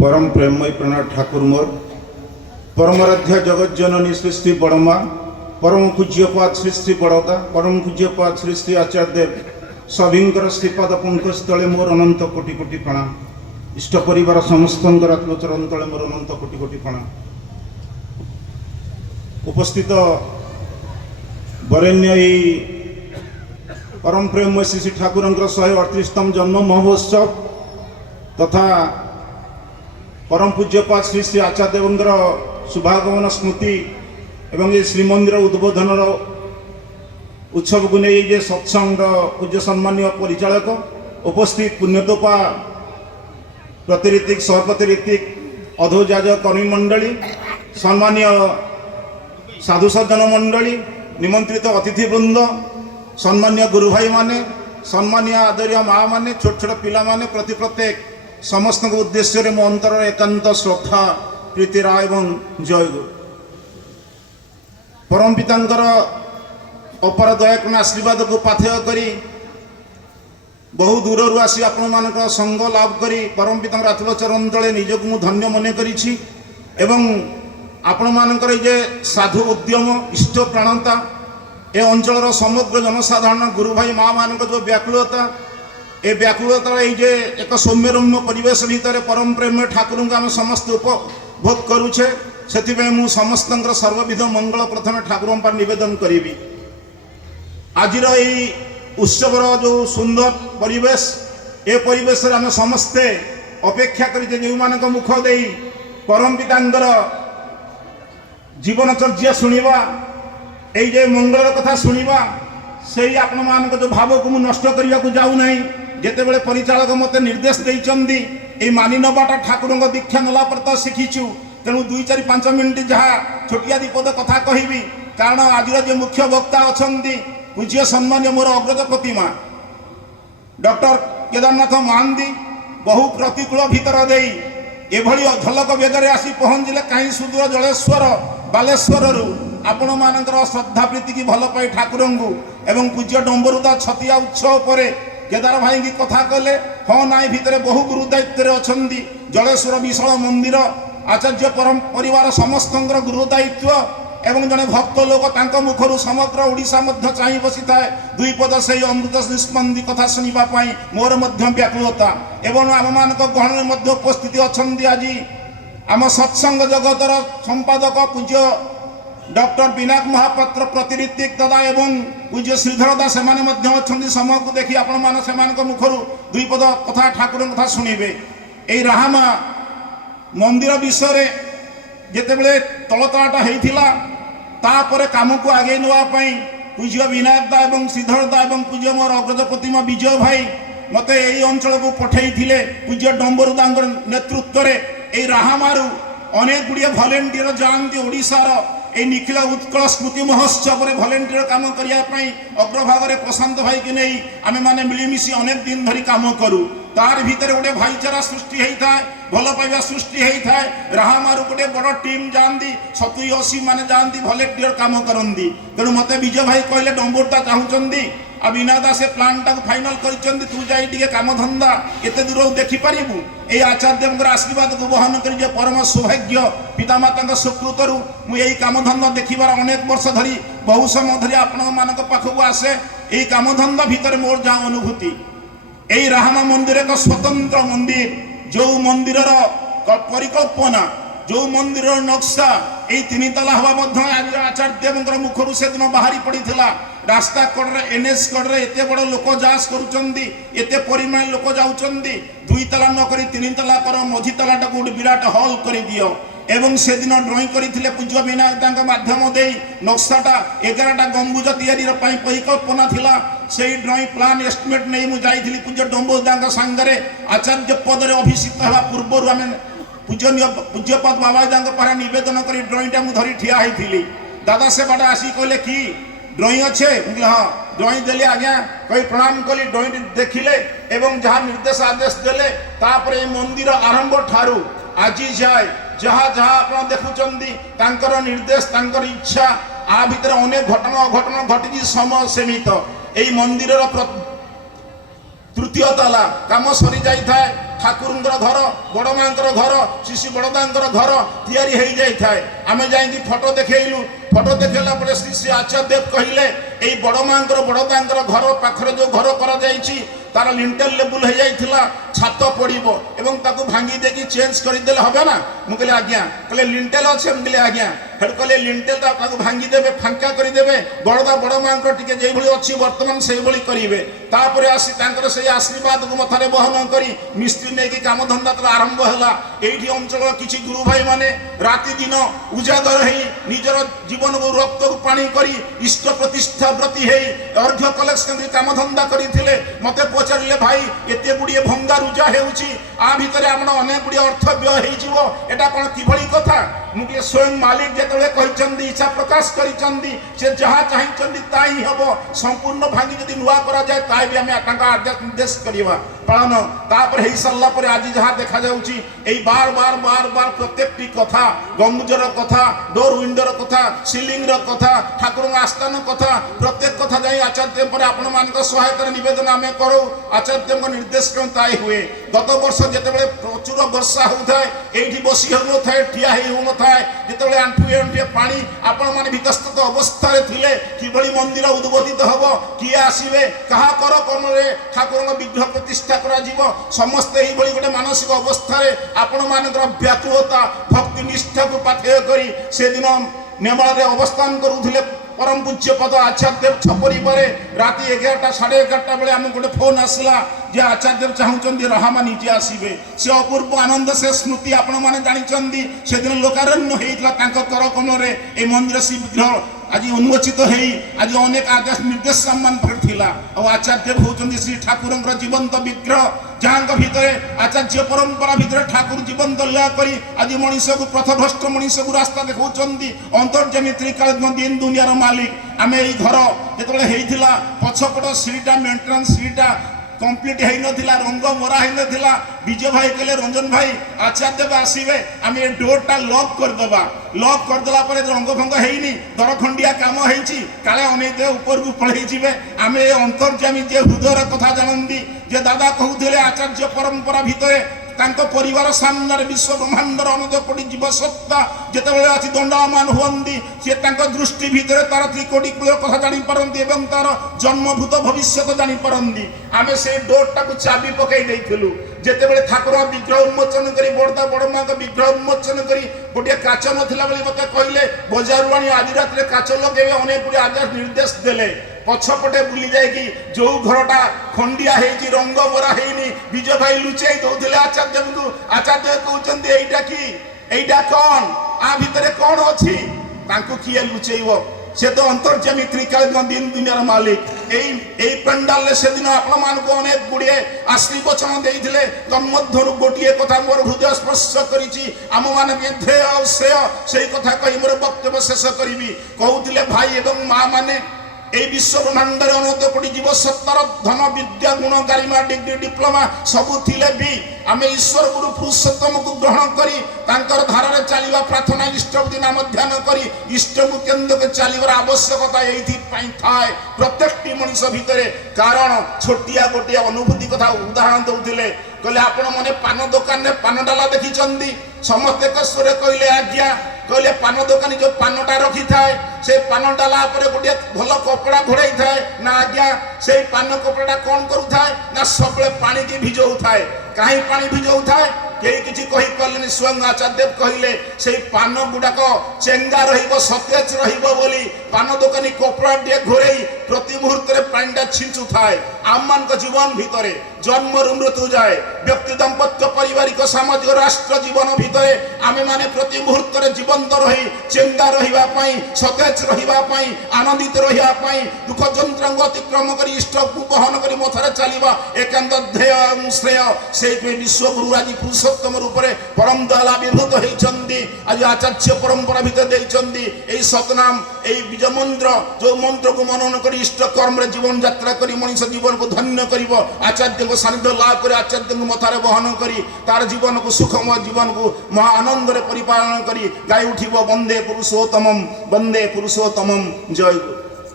परम प्रेममय प्रणा ठाकुर मोर परमाराध्या जगत जननी श्री श्री बड़मा परम पूज्यपाद श्री श्री बड़दा परम पूज्यपाद श्री श्री आचार्य देव सभींकर श्रीपाद पंकज तले मोर अनंत कोटि कोटि प्रणाम। इष्ट परिवार समस्त आत्मचरण तले मोर अनंत कोटि कोटि प्रणाम। उपस्थित वरेण्य परम प्रेममय श्री श्री ठाकुर 138तम जन्म महोत्सव तथा परम पूज्यपाद श्री श्री आचार्य देवंकर शुभागमन स्मृति एवं ये श्रीमंदिर उद्बोधन उत्सव को नहीं सत्संग पूज्य सम्मान्य परिचालक उपस्थित पुण्यतोपा प्रतिऋतिक सहप्रतिऋतिक अधोजाज कर्मी मंडली सम्मान्य साधु सज्जन मंडली निमंत्रित अतिथि वृंद सम्मान्य गुरु भाई माने सम्मान्य आदरणीय माँ माने छोट छोट पिला माने प्रति प्रत्येक समस्त उद्देश्य मो अंतर एकांत श्रद्धा प्रीति राय एवं जय गुरु परम पितांकर अपार दयाकर्ण आशीर्वाद को पाथेय करी बहु दूर आसी आपण मान संग लाभ करी परम पिता आतुल चरण तले निजक मु धन्य मन करी एवं आपण मानकर जे साधु उद्यम इष्ट प्राणता ए अंचल समग्र जनसाधारण गुरु भाई माँ मान जो व्याकुलता ए व्याकुलता ये एक सौम्यरम्य परिवेश भितर परम प्रेम ठाकुर को आम समस्त उपभोग करुचे से मु समस्त सर्वविध मंगल प्रथम ठाकुर पर निवेदन करी। आज उत्सवर जो सुंदर परिवेश ए परिवेश आम समस्ते अपेक्षा करिचे जो मानक मुख दे परम पितांकर जीवनचर्या शुणा ये मंगल कथा शुणा से आपण मान जो भाव को नष्ट करने को जाऊ ना जिते बड़े परिचालक मत निर्देश देते मानि नवाटा ठाकुर दीक्षा नला पर तो शिखीचु तेणु 2-4-5 मिनिट जहाँ छोटिया दीपद कथा कहबी कारण आज जो मुख्य वक्ता अच्छा पूज्य सम्मान्य मोर अग्रज प्रतिमा डॉक्टर केदारनाथ महांती बहु प्रतिकूल भितर दे एभली झलक बेगर आसी पहुँचले कहीं सुदूर जलेश्वर बालेश्वर आपण मानकर श्रद्धा प्रीति की भल पाई ठाकुर एवं पूज्य डंबरुदा छतिया उत्सव पर केदार भाई की कथा कले हाँ नाई भितर बहु गुरु दायित्व अच्छा जलेश्वर विशाल मंदिर आचार्य परम परिवार समस्त गुरु दायित्व एवं जड़े भक्त लोक मुखर समग्र ओडिशा चाह बसी था दुई पद से अमृत निष्पन्दी कथा शुणापी मोर व्याकुलता एवं आम मान गहन में उपस्थित अच्छा आज आम सत्संग जगतर संपादक पूज्य डॉक्टर विनायक महापात्र प्रतिऋतिक दादा एवं पूज्य श्रीधर दास अच्छा समय को देखी आपण मुखर दुई पद कथा ठाकुर कथा शुणे यही राहामा मंदिर विषय जिते बड़े तलतलाटा होता तापर काम को आगे नापी पूज्य विनायक दा एवं श्रीधर दा एवं पूज्य मोर अग्रज प्रतिमा विजय भाई मत यही अंचल को पठे पूज्य डंबरुदा नेतृत्व में राहामारू अनेक गुड़िया भलेंटियर जाती ओडिशार ए निखिल उत्कल स्मृति महोत्सव में भलेंटियर काम करने अग्रभाग प्रशांत भाई की नहीं आम मैंने मिलमिशी अनेक दिन धरी काम करूँ तार भीतर गोटे भाईचारा सृष्टि होता है भल पाइबा सृष्टि होता है राहामारू गोटे बड़ टीम जाती 70-80 माने जाती भलेंटियर काम करती तेणु मत विजय भाई कहले डंबुरता चाहूँगी आ बिना दास प्लान टाक फाइनाल कर तू जाए काम धंदा एत दूर देखिपारू ये आचार्य आशीर्वाद को बहन कर परम सौभाग्य पितामाता सुकृत मुझे काम धंदा देखार अनेक वर्ष धरी बहु समय धरी आपण मान पाखक आसे यही काम धंदा भितर मोर जहाँ अनुभूति यही राहामा मंदिर एक स्वतंत्र मंदिर जो मंदिर परिकल्पना जो मंदिर नक्शा यही 3 तला हवा आज आचार्य मुखर से दिन बाहरी पड़ा रास्ता कड़े एनएच कड़े एत बड़ लोक जास करते परिमाण लोक जाऊँगी 2 तला नक 3 तला कर मझी तलाटा गोटे विराट हल कर दियो एवं से दिन ड्रॉइंग करते पूज्य विनायक माध्यम दे नक्शाटा 11टा गंबुज या परिकल्पना थिला से ड्रॉइंग प्लान एस्टिमेट नहीं मुझे पूज्य डंबुदा सांगे आचार्य पदर अभिषिक्त होगा पूर्वर आम पूज्यपाद बाबा पाखे नवेदन कर ड्रॉइंगटा मुझे धरी ठिया होती दादा से बाटे आसिक कहले कि ड्रॉइंग अच्छे मुझे हाँ ड्रॉइंग देली आज्ञा कही प्रणाम कली ड्रॉइंग देखिले एवं जहाँ निर्देश आदेश देले तापर ए मंदिर आरंभ ठारू आज जाए जहाँ जहाँ आप देखुं निर्देश इच्छा आ भितर अनेक घटना अघटना घटी समय सीमित यही मंदिर तृतीय ताला काम सरी जाई थाए ठाकुरंकर घर बड़ मांकर घर शिशु बड़दांकर घर तैयारी हो जाई थाए आमे जाई फोटो देखैलु फोटो देखला परे श्री श्री आचार्य देव कहले एई बड़ मांकर बड़दांकर घर पाखरे जो घर करा जाईची तार लिंटेल लेवल हो जाइथिला छात पड़िबो एवं ताकू भांगी देकी चेंज कर देले हबे ना मु कहले आज्ञा कहले लिंटेल अच्छे मु कहले आज्ञा हेड कहले लिंटेल ताकू भांगी देबे फांका कर देबे बड़दा बड़ मांकर टिके जेई भली अछि वर्तमान सेई भली करिवे तापरे आसी तांकर सेई आशीर्वाद को मथारे बहन करी मिस्त्री नेकी काम धंदा तर आरंभ हला एठी अंचल किछि गुरु भाई माने राति दिन उजागर हेई निजर जीवन को रक्त को पानी करी इष्ट प्रतिष्ठा व्रती हेई अर्घ्य कलेक्शन काम धंदा करिथिले मते पचारिले भाई एते गुडिए भंगा रुजा हेउची आ भितरे आपण अनेक गुडिए अर्थ व्यय हेई जीवो एटा कोन किभली कथा मुके स्वयं मालिक जेतले कहिचंदी इच्छा प्रकाश करिचंदी से जहा चाहिचंदी ताई हबो संपूर्ण भांगी जदी नुवा करा जाय ताई भी हमें आकांक्षा आदेश निर्देश करिवा पालन तापर हेई सल्ला पर आज जहा देखा जाउची एई बार बार प्रत्येकटी कथा गंगुजर कथा डोर विंडोर कथा सीलिंग र कथा ठाकुर आस्थान कथा प्रत्येक कथा जाई आचार्य पर आपण मान को सहायता निवेदन हमें करो आचार्य निर्देश क्रम ताई हुए गत वर्ष जेतेबेले प्रचुर वर्षा होउथाय एठी बसी हो थाए ठिया हेई हो थाए जेतेबेले आंठुए पानी आपण माने विकस्तत अवस्था रे थिले किभली मंदिर उद्बोधित हबो किए आसीबे कहा कर कर्म रे ठाकुर विग्रह प्रतिष्ठा करा जीव समस्त एई भली गोटे मानसिक अवस्था रे आपण मानकर व्याकुलता भक्ति निष्ठा को पाथेय करी से दिन नेमाल रे अवस्थान करूथिले परम पूज्य पद आचार्य देव छपरी परे राति 11टा 11:30 बेले हम गोटे फोन आसला जे आचार्य देव चाहूचंदी रहामा निजे आसीबे से अपूर्व आनंद से स्मृति आपण माने जानिचंदी से दिन लोकारण्य हेइतला तांको कर कमरे ए मंदिर श्री विग्रह आज उन्मोचित हेई आज अनेक आदेश निर्देश सम्मान पड़थिला और आचार्य देव होचंदी श्री ठाकुरंकर जीवंत विग्रह जहां भितरे आचार्य परंपरा भितरे ठाकुर जीवंत लीला करी आज मनीष को पथभ्रष्ट मनीष को रास्ता देखौचंदी अंतर्जमी त्रिकाल दिन दुनियार मालिक आमे एई घर जेतबेले हेइथिला पछपट सीटा मेंटेनेंस सीटा कंप्लीट है नथिला रंग मरा है नथिला विजय भाई कहले रंजन भाई आचार्य देव आसीबे आमे डोरटा लॉक कर देला परे रंग भंग हेइनी दरखंडिया काम हेइची काले अनेक ऊपर को पळै जिवे आमे अंतर्जामी जे हृदयर कथा जानंदी जे दादा कहउथिले आचार्य परंपरा भितरे तांको परिवार सामने विश्व ब्रह्मांडर अनंत कोटि जीव सत्ता जेतेबेले अछि दंडमान हुअंदी से तांको दृष्टि भितरे तार त्रिकोटि कुल कथा जानि परंती एवं तार जन्मभूत भविष्यत जानि परंती आमे से डोरटा को चाबी पकई देइथिलु जेतेबेले ठाकुर विग्रह उन्मोचन करी बड़दा बड़मा को विग्रह उन्मोचन करी गोटे काच नथिला बेले मते कहले बजार वाणी आज रात रे काच लगेबे अनेक गुडी आदेश निर्देश देले पछपटे बुली जाए कि जो घरटा खंडिया हेची रंग मरा हेनी विजय भाई लुचेई दउथिले आचार्य को आचार्य कहउचंदी एइटा की एइटा कोन आ भितरे कोन अछि तांको किए लुचेइबो से तो अंतर्जामी त्रिकाल दिन दुनियार मालिक एई पंडाल ले से दिन आपण मान को अनेक गुडिए आशीर्वचन देइथिले तन्मध्यरु गोटिए कथा मोर हृदय स्पर्श करिछि आम मान ध्येय अवश्य सेई कथा कहि मोर वक्तव्य शेष करिवि कहउथिले भाई एवं मां माने ए विश्व ब्रह्मांड अनंत कोटि जीव सत्तर धन विद्या गुण गारिमा डिग्री डिप्लोमा सबु थिले भी आमे ईश्वर गुरु पुरुषोत्तम को ग्रहण करी तांकर धारा रे चलीबा प्रार्थना इष्टपति नाम ध्यान करी इष्ट को केंद्र के चलीबार आवश्यकता एथि पई थाए प्रत्येकटी मनुष्य भितरे कारण छोटिया गोटे अनुभूति कथा उदाहरण दउथिले कहले आपण माने पान दुकान रे पान डाला देखि चंदी समस्त एक सुरे कहले आज्ञा कहले पान दुकानी जो पानटा रखी थाए से पान डाला पर गोटे भल कपड़ा घोड़ाई थाए ना आज्ञा से पान कपड़ा कौन करू थाए ना सबले पानी की भिजौ थाए कहीं पानी भिजौ थाए कई किछि कहि परलेनी स्वयं आचार्य देव कहिले से पान गुडाक चेंगा रहिबो सतेज रहिबो बोली पान दुकानी कपड़ा डे घोड़ाई प्रति मुहूर्त रे पांडा छिंचु थाए आममान को जीवन भितरे जन्म मृत्यु जाए व्यक्ति दंपत्य पारिवारिक सामाजिक राष्ट्र जीवन भितरे आमे माने प्रति मुहूर्त रे जीवंत रही चेंगा रहिबा पई सतेज रहिबा पई आनंदित रहिबा पई दुख जंत्रंग अतिक्रम करी इष्ट को बहन करी मथारे चलीबा एकांत ध्येय श्रेय से विश्व गुरु आदि पुरुषोत्तम रूप रे परम दयाला विभूत होइचंदी आज आचार्य परंपरा भितर देइचंदी एई सतनाम एई बीज मंत्र जो मंत्र को मनन करी इष्ट कर्म रे जीवन यात्रा करी मनुष्य जीवन को धन्य करिवो आचार्य को सानिध्य लाभ करे आचार्य को मथारे बहन करी तार जीवन को सुखमय जीवन को महा आनंद रे परिपालन करी गाय उठिबो वंदे पुरुषोत्तमम जय गुरु।